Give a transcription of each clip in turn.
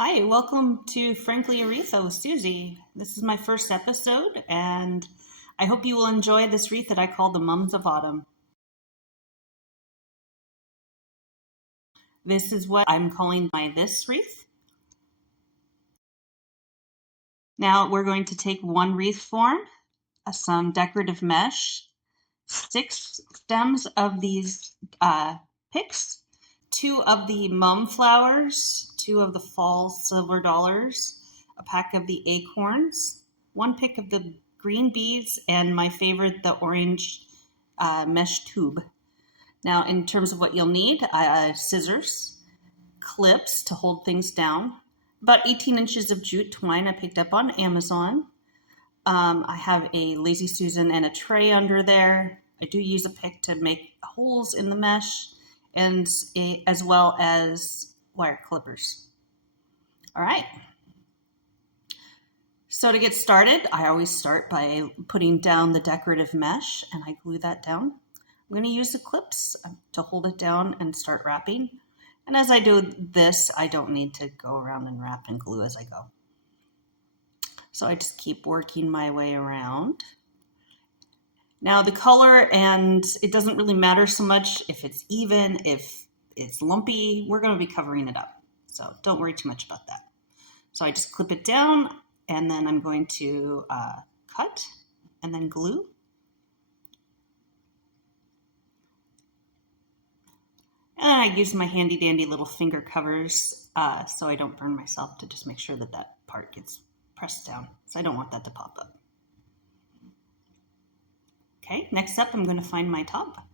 Hi, welcome to Frankly a Wreath with Susie. This is my first episode, and I hope you will enjoy this wreath that I call the Mums of Autumn. This is what I'm calling my this wreath. Now we're going to take one wreath form, some decorative mesh, 6 stems of these picks, 2 of the mum flowers, 2 of the fall silver dollars, a pack of the acorns, 1 pick of the green beads, and my favorite, the orange mesh tube. Now, in terms of what you'll need, scissors, clips to hold things down, about 18 inches of jute twine I picked up on Amazon. I have a Lazy Susan and a tray under there. I do use a pick to make holes in the mesh, and as well as wire clippers. All right. So to get started, I always start by putting down the decorative mesh, and I glue that down. I'm going to use the clips to hold it down and start wrapping. And as I do this, I don't need to go around and wrap and glue as I go. So I just keep working my way around. Now the color, and it doesn't really matter so much if it's even, if it's lumpy, we're going to be covering it up. So don't worry too much about that. So I just clip it down, and then I'm going to cut and then glue. And I use my handy dandy little finger covers so I don't burn myself, to just make sure that that part gets pressed down. So I don't want that to pop up. Okay, next up I'm going to find my top.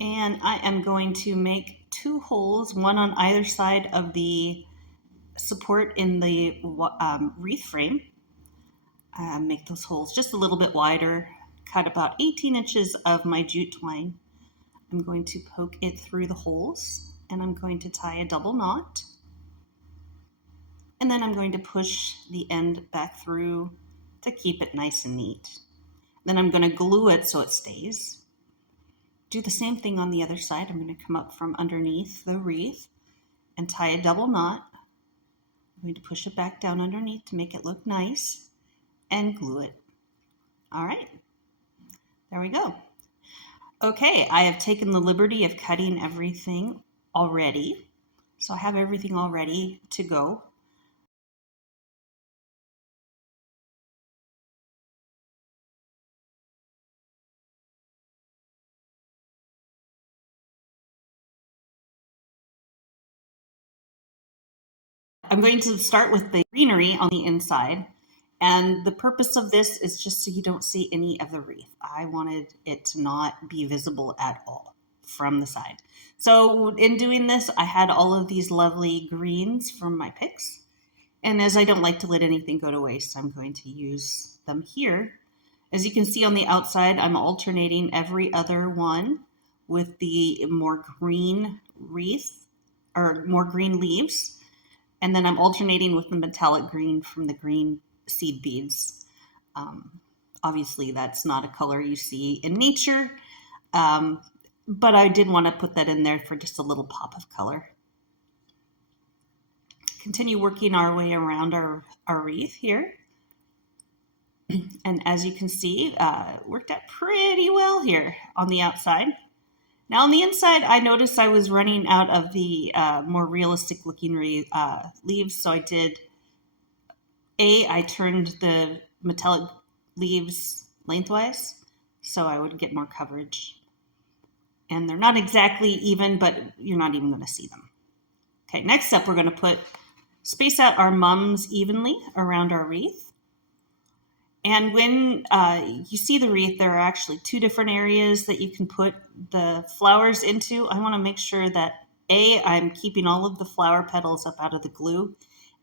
And I am going to make 2 holes, one on either side of the support in the wreath frame. Make those holes just a little bit wider, cut about 18 inches of my jute twine. I'm going to poke it through the holes, and I'm going to tie a double knot. And then I'm going to push the end back through to keep it nice and neat. Then I'm going to glue it so it stays. Do the same thing on the other side. I'm going to come up from underneath the wreath and tie a double knot. I'm going to push it back down underneath to make it look nice and glue it. All right, there we go. Okay, I have taken the liberty of cutting everything already. So I have everything all ready to go. I'm going to start with the greenery on the inside. And the purpose of this is just so you don't see any of the wreath. I wanted it to not be visible at all from the side. So in doing this, I had all of these lovely greens from my picks. And as I don't like to let anything go to waste, I'm going to use them here. As you can see on the outside, I'm alternating every other one with the more green wreath, or more green leaves. And then I'm alternating with the metallic green from the green seed beads. Obviously, that's not a color you see in nature, but I did want to put that in there for just a little pop of color. Continue working our way around our wreath here. And as you can see, worked out pretty well here on the outside. Now on the inside, I noticed I was running out of the more realistic looking leaves, so I turned the metallic leaves lengthwise so I would get more coverage. And they're not exactly even, but you're not even going to see them. Okay, next up, we're going to space out our mums evenly around our wreath. And when you see the wreath, there are actually 2 different areas that you can put the flowers into. I want to make sure that A, I'm keeping all of the flower petals up out of the glue,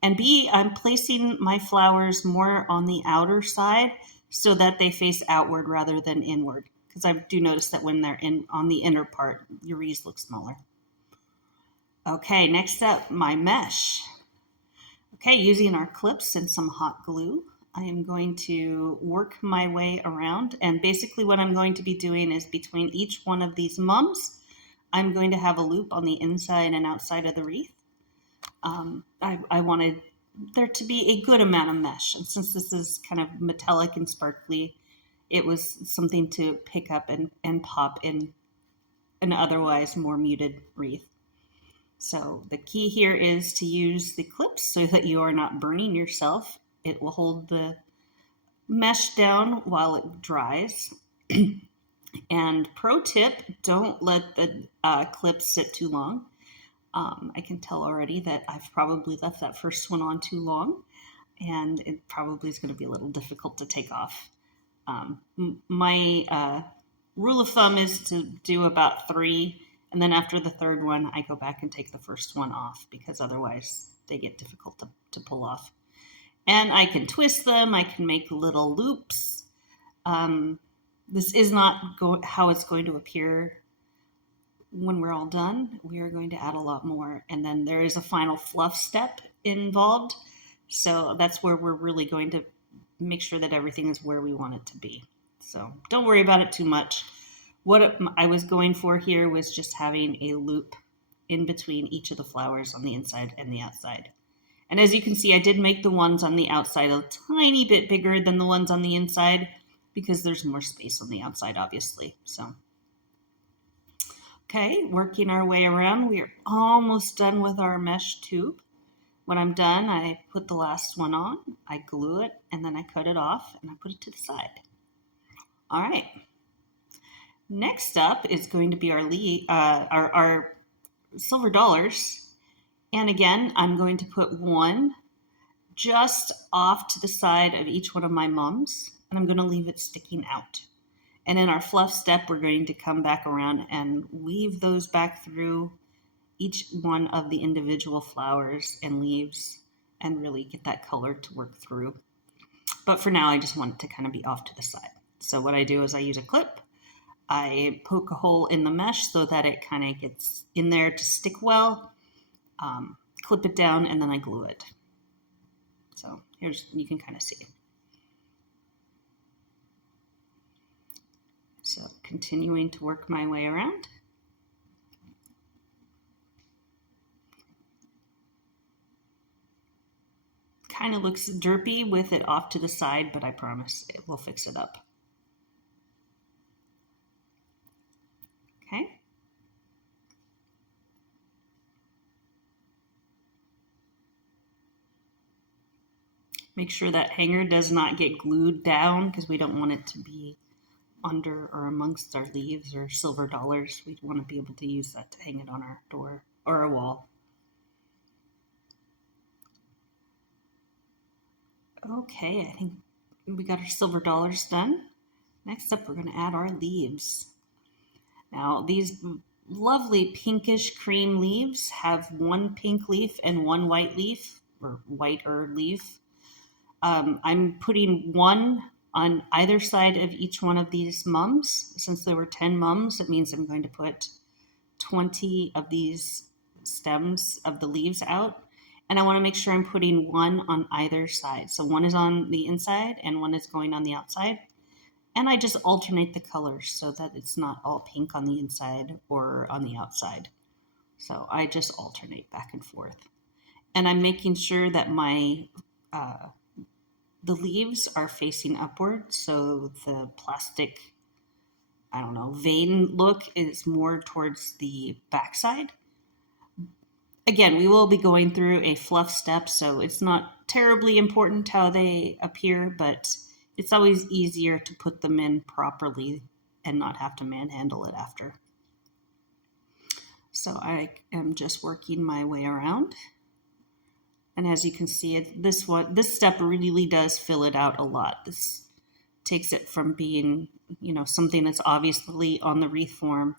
and B, I'm placing my flowers more on the outer side so that they face outward rather than inward, because I do notice that when they're on the inner part, your wreaths look smaller. Okay, next up, my mesh. Okay, using our clips and some hot glue, I am going to work my way around, and basically what I'm going to be doing is between each one of these mums, I'm going to have a loop on the inside and outside of the wreath. I wanted there to be a good amount of mesh. And since this is kind of metallic and sparkly, it was something to pick up and pop in an otherwise more muted wreath. So the key here is to use the clips so that you are not burning yourself. It will hold the mesh down while it dries. And pro tip, don't let the clips sit too long. I can tell already that I've probably left that first one on too long, and it probably is going to be a little difficult to take off. My rule of thumb is to do about 3, and then after the third one, I go back and take the first one off because otherwise they get difficult to pull off. And I can twist them, I can make little loops. This is not how it's going to appear when we're all done. We are going to add a lot more, and then there is a final fluff step involved. So that's where we're really going to make sure that everything is where we want it to be. So don't worry about it too much. What I was going for here was just having a loop in between each of the flowers on the inside and the outside. And as you can see, I did make the ones on the outside a tiny bit bigger than the ones on the inside because there's more space on the outside, obviously. So, okay, working our way around. We are almost done with our mesh tube. When I'm done, I put the last one on, I glue it, and then I cut it off and I put it to the side. All right. Next up is going to be our silver dollars. And again, I'm going to put one just off to the side of each one of my mums, and I'm going to leave it sticking out. And in our fluff step, we're going to come back around and weave those back through each one of the individual flowers and leaves and really get that color to work through. But for now, I just want it to kind of be off to the side. So what I do is I use a clip. I poke a hole in the mesh so that it kind of gets in there to stick well. Clip it down, and then I glue it. So you can kind of see. So continuing to work my way around. Kind of looks derpy with it off to the side, but I promise it will fix it up. Okay. Make sure that hanger does not get glued down because we don't want it to be under or amongst our leaves or silver dollars. We want to be able to use that to hang it on our door or a wall. Okay, I think we got our silver dollars done. Next up, we're going to add our leaves. Now, these lovely pinkish cream leaves have one pink leaf and one white leaf, or whiter leaf. I'm putting one on either side of each one of these mums. Since there were 10 mums, it means I'm going to put 20 of these stems of the leaves out. And I want to make sure I'm putting one on either side. So one is on the inside and one is going on the outside. And I just alternate the colors so that it's not all pink on the inside or on the outside. So I just alternate back and forth. And I'm making sure that the leaves are facing upward, so the plastic, vein look is more towards the backside. Again, we will be going through a fluff step, so it's not terribly important how they appear, but it's always easier to put them in properly and not have to manhandle it after. So I am just working my way around. And as you can see, this step really does fill it out a lot. This takes it from being, something that's obviously on the wreath form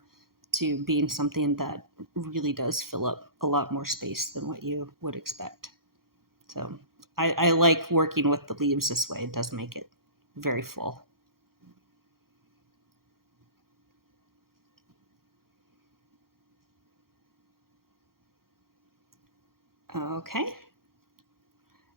to being something that really does fill up a lot more space than what you would expect. So I like working with the leaves this way. It does make it very full. Okay.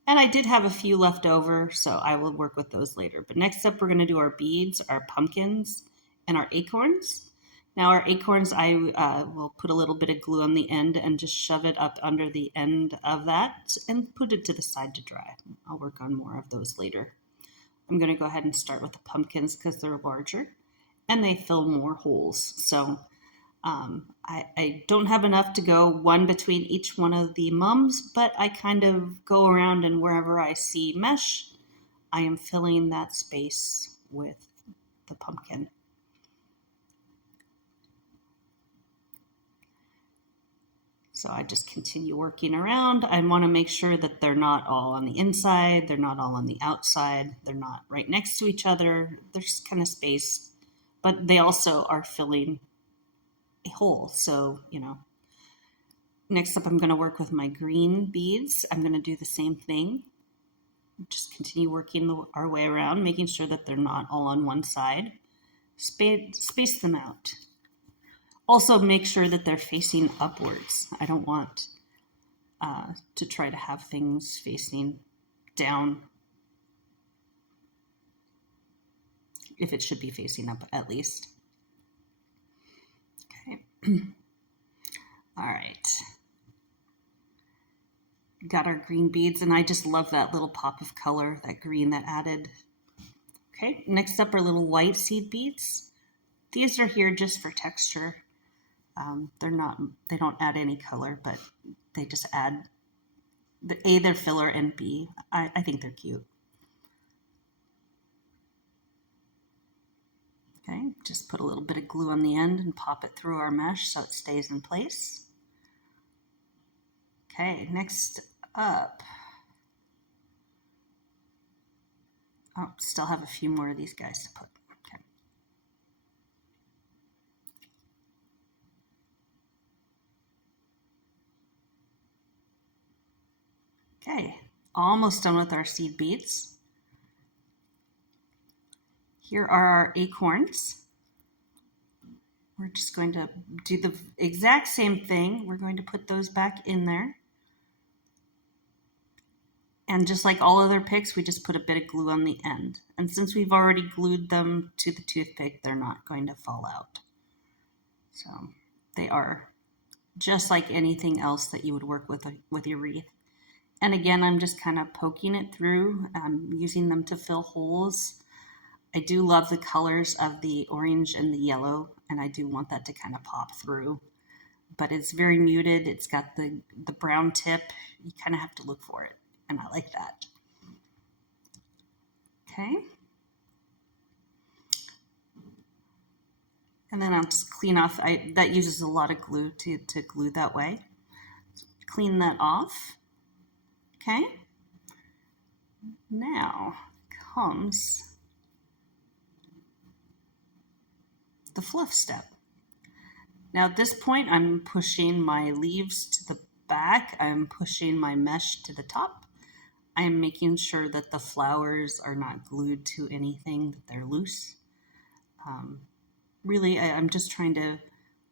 And I did have a few left over, so I will work with those later. But next up, we're going to do our beads, our pumpkins, and our acorns. Now our acorns, I will put a little bit of glue on the end and just shove it up under the end of that and put it to the side to dry. I'll work on more of those later. I'm going to go ahead and start with the pumpkins because they're larger and they fill more holes. So I don't have enough to go one between each one of the mums, but I kind of go around and wherever I see mesh, I am filling that space with the pumpkin. So I just continue working around. I want to make sure that they're not all on the inside, they're not all on the outside, they're not right next to each other. There's kind of space, but they also are filling a hole. So, next up I'm going to work with my green beads. I'm going to do the same thing. Just continue working our way around, making sure that they're not all on one side. Space them out. Also make sure that they're facing upwards. I don't want to try to have things facing down, if it should be facing up at least. Okay. All right. Got our green beads, and I just love that little pop of color, that green that added. Okay, next up are little white seed beads. These are here just for texture. They don't add any color, but they just add they're filler, and B, I think they're cute. Okay, just put a little bit of glue on the end and pop it through our mesh so it stays in place. Okay, next up, still have a few more of these guys to put. Okay, almost done with our seed beads. Here are our acorns. We're just going to do the exact same thing. We're going to put those back in there. And just like all other picks, we just put a bit of glue on the end. And since we've already glued them to the toothpick, they're not going to fall out. So they are just like anything else that you would work with your wreath. And again, I'm just kind of poking it through. I'm using them to fill holes. I do love the colors of the orange and the yellow, and I do want that to kind of pop through. But it's very muted. It's got the brown tip. You kind of have to look for it, and I like that. Okay. And then I'll just clean off. That uses a lot of glue to glue that way. Clean that off. Okay. Now comes the fluff step. Now at this point, I'm pushing my leaves to the back. I'm pushing my mesh to the top. I'm making sure that the flowers are not glued to anything, that they're loose. Really, I'm just trying to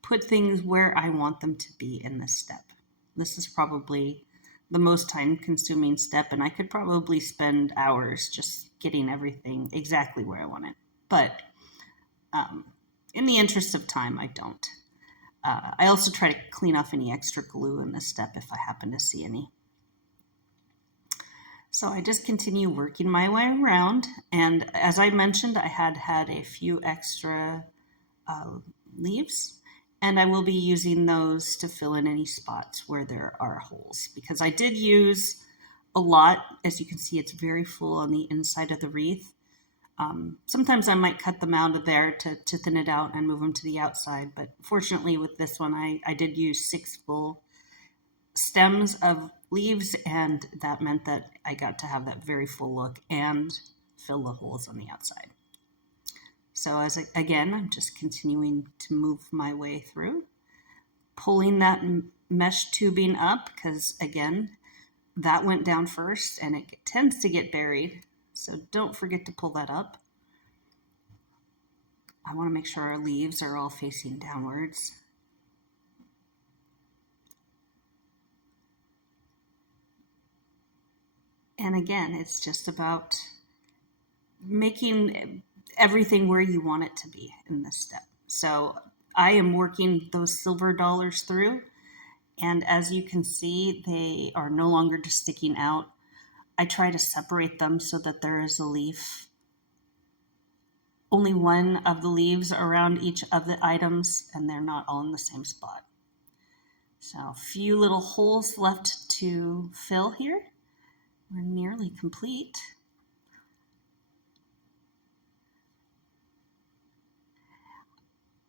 put things where I want them to be in this step. This is probably the most time-consuming step, and I could probably spend hours just getting everything exactly where I want it. But in the interest of time, I don't. I also try to clean off any extra glue in this step if I happen to see any. So I just continue working my way around, and as I mentioned, I had a few extra leaves, and I will be using those to fill in any spots where there are holes, because I did use a lot. As you can see, it's very full on the inside of the wreath. Sometimes I might cut them out of there to thin it out and move them to the outside, but fortunately with this one, I did use 6 full stems of leaves, and that meant that I got to have that very full look and fill the holes on the outside. So again, I'm just continuing to move my way through, pulling that mesh tubing up, because again, that went down first and it tends to get buried. So don't forget to pull that up. I want to make sure our leaves are all facing downwards. And again, it's just about making everything where you want it to be in this step. So I am working those silver dollars through, and as you can see, they are no longer just sticking out. I try to separate them so that there is a leaf, only one of the leaves around each of the items, and they're not all in the same spot. So a few little holes left to fill here. We're nearly complete.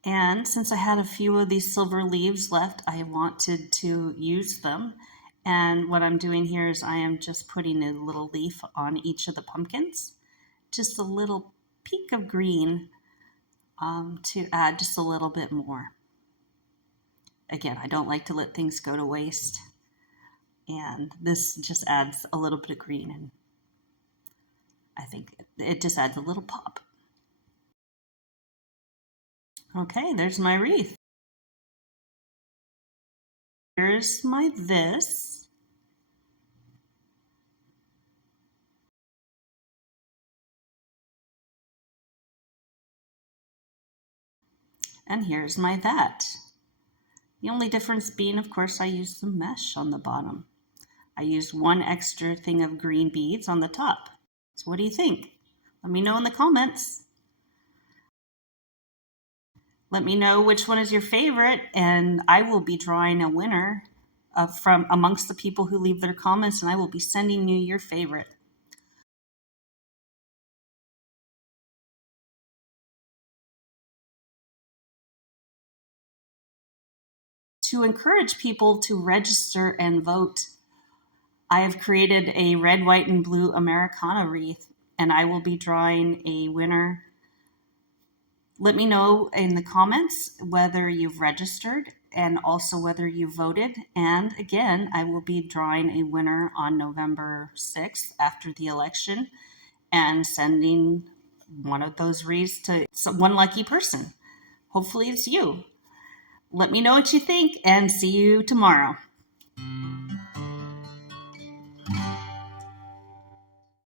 And since I had a few of these silver leaves left, I wanted to use them. And what I'm doing here is I am just putting a little leaf on each of the pumpkins, just a little peak of green to add just a little bit more. Again, I don't like to let things go to waste. And this just adds a little bit of green, and I think it just adds a little pop. Okay, there's my wreath. Here's my this. And here's my that. The only difference being, of course, I used some mesh on the bottom. I used one extra thing of green beads on the top. So what do you think? Let me know in the comments. Let me know which one is your favorite, and I will be drawing a winner from amongst the people who leave their comments, and I will be sending you your favorite. To encourage people to register and vote, I have created a red, white, and blue Americana wreath, and I will be drawing a winner. Let me know in the comments whether you've registered and also whether you voted. And again, I will be drawing a winner on November 6th after the election and sending one of those wreaths to one lucky person. Hopefully it's you. Let me know what you think, and see you tomorrow.